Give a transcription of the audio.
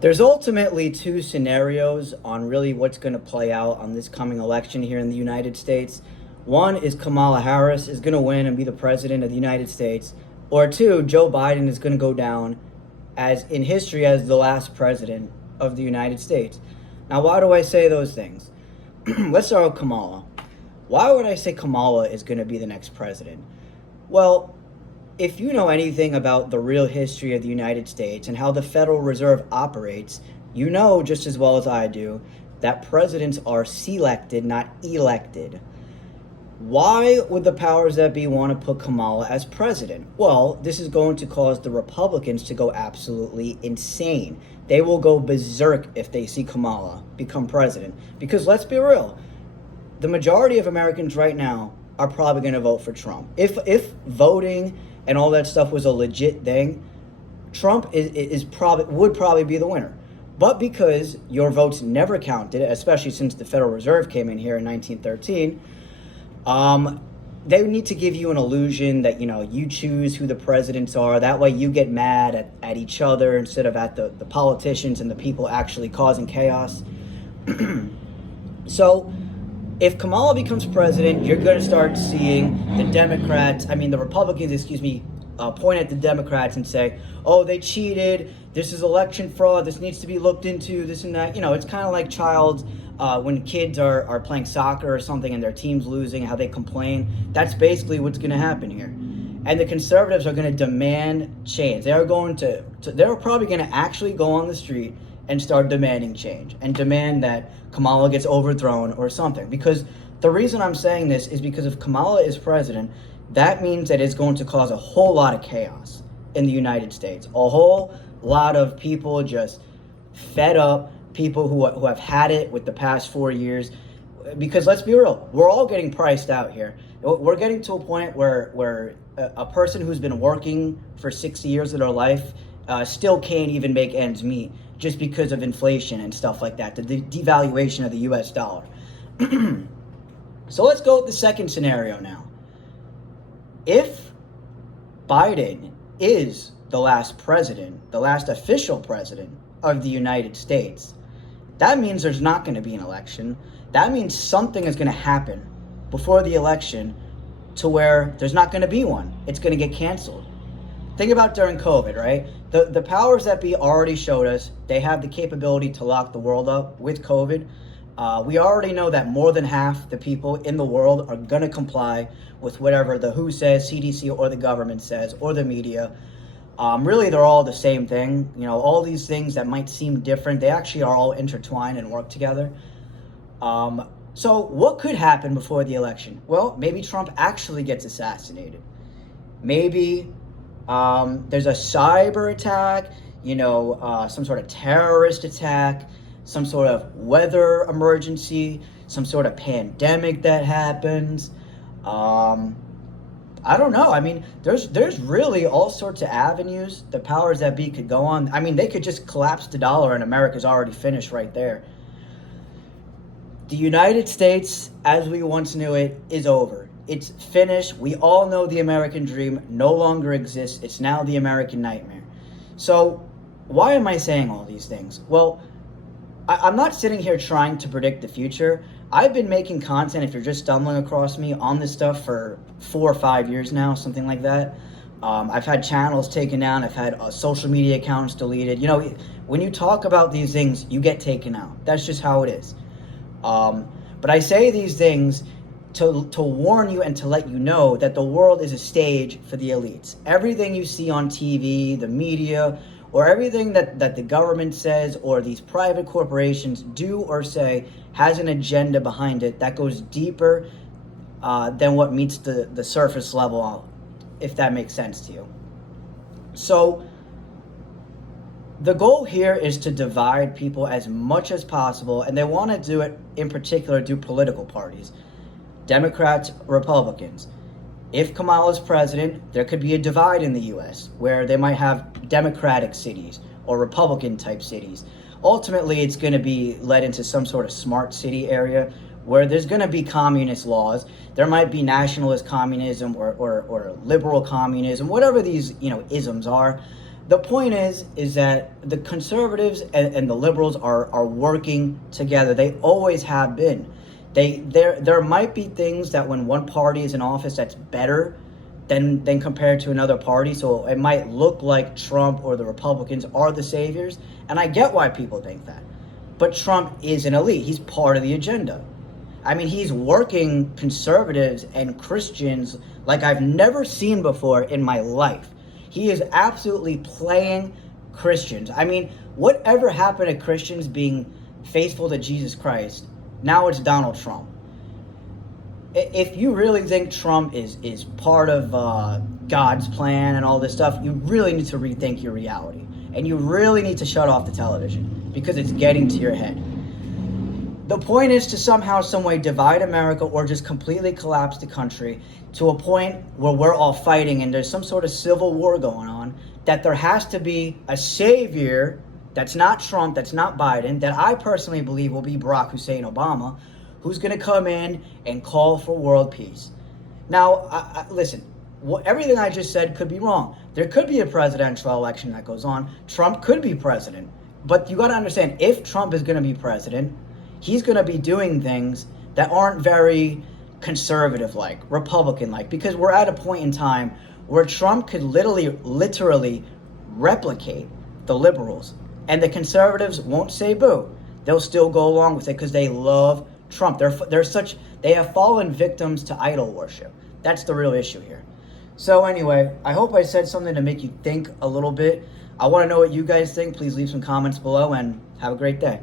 There's ultimately two scenarios on really what's going to play out on this coming election here in the United States. One is Kamala Harris is going to win and be the president of the United States, or two, Joe Biden is going to go down as in history as the last president of the United States. Now, why do I say those things? Let's start with Kamala. Why would I say Kamala is going to be the next president? Well, if you know anything about the real history of the United States and how the Federal Reserve operates, you know just as well as I do that presidents are selected, not elected. Why would the powers that be want to put Kamala as president? Well, this is going to cause the Republicans to go absolutely insane. They will go berserk if they see Kamala become president. Because let's be real, the majority of Americans right now are probably going to vote for Trump. If voting and all that stuff was a legit thing, Trump would probably be the winner. But because your votes never counted, especially since the Federal Reserve came in here in 1913, they need to give you an illusion that, you choose who the presidents are. That way you get mad at each other instead of at the politicians and the people actually causing chaos. So if Kamala becomes president, you're going to start seeing the Republicans, point at the Democrats and say, oh, they cheated, this is election fraud, this needs to be looked into, this and that. It's kind of like when kids are playing soccer or something and their team's losing, how they complain. That's basically what's going to happen here. And the conservatives are going to demand change. They're probably going to actually go on the street and start demanding change and demand that Kamala gets overthrown or something. Because the reason I'm saying this is because if Kamala is president, that means that it's going to cause a whole lot of chaos in the United States. A whole lot of people just fed up, people who have had it with the past 4 years. Because let's be real, we're all getting priced out here. We're getting to a point where a person who's been working for 60 years of their life still can't even make ends meet just because of inflation and stuff like that, the devaluation of the US dollar. So let's go with the second scenario now. If Biden is the last president, the last official president of the United States, that means there's not going to be an election. That means something is going to happen before the election to where there's not going to be one. It's going to get canceled. Think about during COVID, right? The powers that be already showed us they have the capability to lock the world up with COVID. We already know that more than half the people in the world are going to comply with whatever the WHO says, CDC, or the government says, or the media. Really, they're all the same thing. All these things that might seem different, they actually are all intertwined and work together. So what could happen before the election? Well, maybe Trump actually gets assassinated. Maybe there's a cyber attack, some sort of terrorist attack, some sort of weather emergency, some sort of pandemic that happens. I don't know. There's really all sorts of avenues the powers that be could go on. They could just collapse the dollar and America's already finished right there. The United States, as we once knew it, is over. It's finished. We all know the American dream no longer exists. It's now the American nightmare. So why am I saying all these things? Well, I'm not sitting here trying to predict the future. I've been making content, if you're just stumbling across me, on this stuff for 4 or 5 years now, something like that. I've had channels taken down. I've had social media accounts deleted. When you talk about these things, you get taken out. That's just how it is. But I say these things to warn you and to let you know that the world is a stage for the elites. Everything you see on TV, the media, or everything that the government says or these private corporations do or say has an agenda behind it that goes deeper than what meets the surface level, if that makes sense to you. So the goal here is to divide people as much as possible, and they want to do it in particular through political parties, Democrats, Republicans. If Kamala's president, there could be a divide in the U.S. where they might have Democratic cities or Republican type cities. Ultimately, it's going to be led into some sort of smart city area where there's going to be communist laws. There might be nationalist communism or liberal communism, whatever these isms are. The point is that the conservatives and the liberals are working together. They always have been. There might be things that when one party is in office that's better than compared to another party. So it might look like Trump or the Republicans are the saviors, and I get why people think that. But Trump is an elite. He's part of the agenda. I mean, he's working conservatives and Christians like I've never seen before in my life. He is absolutely playing Christians. I mean, whatever happened to Christians being faithful to Jesus Christ, now it's Donald Trump. If you really think Trump is part of God's plan and all this stuff, you really need to rethink your reality. And you really need to shut off the television because it's getting to your head. The point is to somehow, some way divide America or just completely collapse the country to a point where we're all fighting and there's some sort of civil war going on, that there has to be a savior that's not Trump, that's not Biden, that I personally believe will be Barack Hussein Obama, who's going to come in and call for world peace. Now, listen, everything I just said could be wrong. There could be a presidential election that goes on. Trump could be president. But you got to understand, if Trump is going to be president, he's going to be doing things that aren't very conservative-like, Republican-like, because we're at a point in time where Trump could literally replicate the liberals, and the conservatives won't say boo. They'll still go along with it because they love Trump. They have fallen victims to idol worship. That's the real issue here. So anyway, I hope I said something to make you think a little bit. I want to know what you guys think. Please leave some comments below and have a great day.